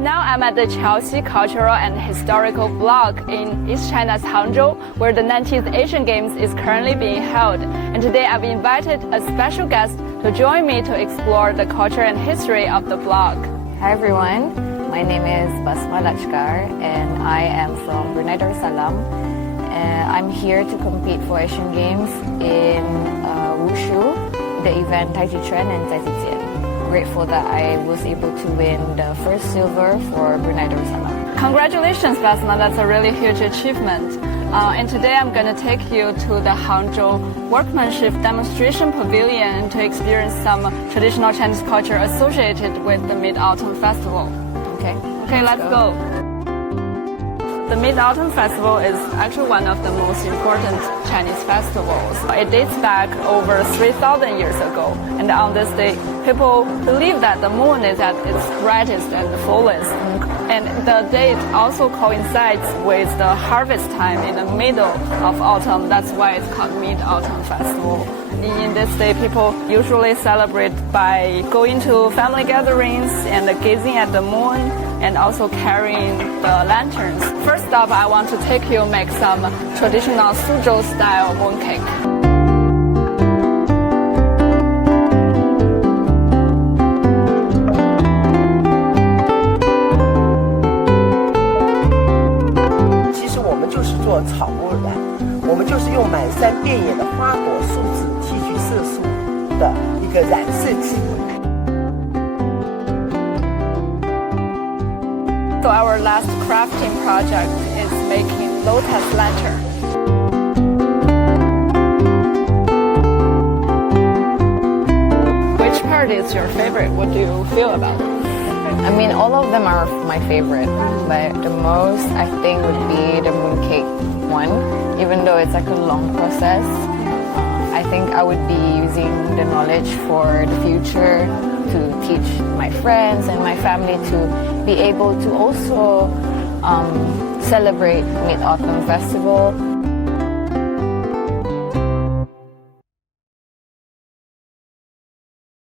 Now I'm at the Chelsea Cultural and Historical Block in East China's Hangzhou, where the 19th Asian Games is currently being held. And today I've invited a special guest to join me to explore the culture and history of the block. Hi everyone, my name is Basma Lachkar and I am from Brunei Darussalam. I'm here to compete for Asian Games in Wushu, the event Tai Chi Chuan and Tai Chi Jian. Grateful that I was able to win the first silver for Brunei Darussalam. Congratulations, Basma. That's a really huge achievement. And today I'm going to take you to the Hangzhou Workmanship Demonstration Pavilion to experience some traditional Chinese culture associated with the Mid-Autumn Festival. Okay, let's go. The Mid-Autumn Festival is actually one of the most important Chinese festivals. It dates back over 3,000 years ago. And on this day, people believe that the moon is at its brightest and fullest. And the date also coincides with the harvest time in the middle of autumn. That's why it's called Mid-Autumn Festival. In this day, people usually celebrate by going to family gatherings and gazing at the moon and also carrying the lanterns. First up, I want to take you make some traditional Suzhou style mooncake.草木染，我们就是用满山遍野的花朵、树枝提取色素的一个染色剂。So our last crafting project is making lotus lantern. Which part is your favorite? What do you feel about it? I mean, all of them are my favorite, but the most I think would be the mooncake one. Even though it's like a long process, I think I would be using the knowledge for the future to teach my friends and my family to be able to also celebrate Mid-Autumn Festival.